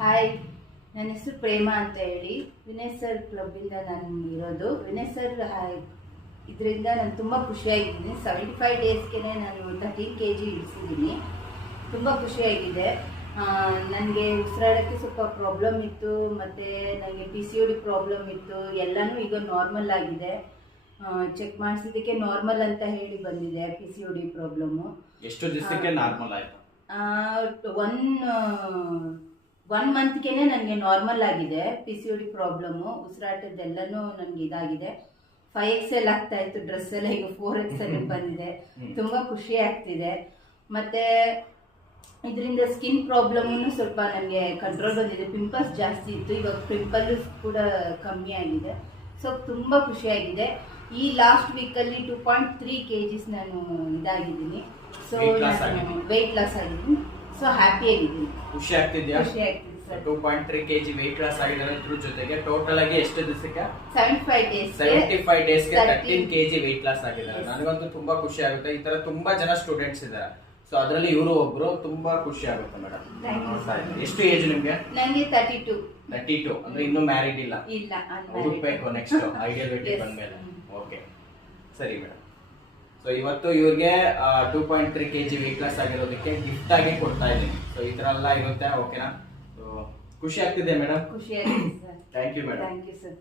Hi, ನನ್ನ ಹೆಸರು ಪ್ರೇಮ ಅಂತ ಹೇಳಿ ವಿನಯ್ ಸರ್ ಕ್ಲಬ್ಬಿಂದ ನಾನು ಇರೋದು. ವಿನಯ್ ಸರ್ ಇದರಿಂದ ನಾನು ತುಂಬ ಖುಷಿಯಾಗಿದ್ದೀನಿ. 75 ಡೇಸ್ಗೆ ನಾನು 13 kg ಇಳಿಸಿದ್ದೀನಿ. ತುಂಬ ಖುಷಿಯಾಗಿದೆ. ನನಗೆ ಉಸಿರಾಡೋಕ್ಕೆ ಸ್ವಲ್ಪ ಪ್ರಾಬ್ಲಮ್ ಇತ್ತು, ಮತ್ತು ನನಗೆ PCOD ಪ್ರಾಬ್ಲಮ್ ಇತ್ತು. ಎಲ್ಲನೂ ಈಗ ನಾರ್ಮಲ್ ಆಗಿದೆ. ಚೆಕ್ ಮಾಡಿಸಿದ್ದಕ್ಕೆ ನಾರ್ಮಲ್ ಅಂತ ಹೇಳಿ ಬಂದಿದೆ PCOD ಪ್ರಾಬ್ಲಮ್ಮು. ಎಷ್ಟು ದಿವಸಕ್ಕೆ ನಾರ್ಮಲ್ ಆಯಿತು? ಒನ್ ಮಂತ್ಗೆ ನನಗೆ ನಾರ್ಮಲ್ ಆಗಿದೆ. PCOD ಪ್ರಾಬ್ಲಮ್ಮು, ಉಸಿರಾಟದ್ದೆಲ್ಲನೂ ನನಗೆ ಇದಾಗಿದೆ. 5XL ಆಗ್ತಾ ಇತ್ತು ಡ್ರೆಸ್ ಎಲ್ಲ, ಈಗ 4XL ಬಂದಿದೆ. ತುಂಬ ಖುಷಿ ಆಗ್ತಿದೆ. ಮತ್ತು ಇದರಿಂದ ಸ್ಕಿನ್ ಪ್ರಾಬ್ಲಮ್ಮು ಸ್ವಲ್ಪ ನನಗೆ ಕಂಟ್ರೋಲ್ ಬಂದಿದೆ. ಪಿಂಪಲ್ಸ್ ಜಾಸ್ತಿ ಇತ್ತು, ಇವಾಗ ಪಿಂಪಲ್ ಕೂಡ ಕಮ್ಮಿ ಆಗಿದೆ. ಸೊ ತುಂಬ ಖುಷಿಯಾಗಿದೆ. ಈ ಲಾಸ್ಟ್ ವೀಕಲ್ಲಿ 2.3 kgs ನಾನು ಇದಾಗಿದ್ದೀನಿ. ಸೊ ವೆಯ್ಟ್ ಲಾಸ್ ಆಗಿದ್ದೀನಿ. ಸೊ ಹ್ಯಾಪಿ ಆಗಿದ್ದೀನಿ. ಖುಷಿ ಆಗ್ತಿದ್ಯಾ? ಖುಷಿ ಆಗ್ತಿದೆ ಸರ್. 2.3 kg ವೆಯ್ಟ್ ಲಾಸ್ ಆಗಿದ್ದಾರೆ. ಇದ್ರ ಜೊತೆಗೆ ಟೋಟಲ್ ಆಗಿ ಎಷ್ಟು ದಿವಸಕ್ಕೆ? 75 ಡೇಸ್ಗೆ 13 kg ವೆಯ್ಟ್ ಲಾಸ್ ಆಗಿದ್ದಾರೆ. ನನಗಂತೂ ತುಂಬಾ ಖುಷಿ ಆಗುತ್ತೆ. ಈ ತರ ತುಂಬಾ ಜನ ಸ್ಟೂಡೆಂಟ್ಸ್ ಇದ್ದಾರೆ. ಸೊ ಅದರಲ್ಲಿ ಇವರು ಒಬ್ರು. ತುಂಬಾ ಖುಷಿ ಆಗುತ್ತೆ ಮೇಡಮ್. ಎಷ್ಟು ಏಜ್ ನಿಮ್ಗೆ? ನನಗೆ 32 ಅಂದ್ರೆ ಇನ್ನೂ ಮ್ಯಾರಿಡ್ ಇಲ್ಲ? ಇಲ್ಲ, ಹುಡುಕ್ಬೇಕು ನೆಕ್ಸ್ಟ್ ಐಡಿಯಲ್ ವೇಟ್ ಬಂದ್ಮೇಲೆ. ಓಕೆ, ಸರಿ ಮೇಡಮ್. ಸೊ ಇವತ್ತು ಇವ್ರಿಗೆ 2.3 kg ವೆಯ್ಟ್ ಲಾಸ್ ಆಗಿರೋದಕ್ಕೆ ಗಿಫ್ಟ್ ಆಗಿ ಕೊಡ್ತಾ ಇದ್ದೀನಿ. ಸೊ ಈ ತರ ಎಲ್ಲ ಇರುತ್ತೆ. ಓಕೆನಾ? ಸೊ ಖುಷಿ ಆಗ್ತಿದೆ ಮೇಡಮ್. ಖುಷಿ ಆಗಿದೆ sir. Thank you madam. Thank you sir.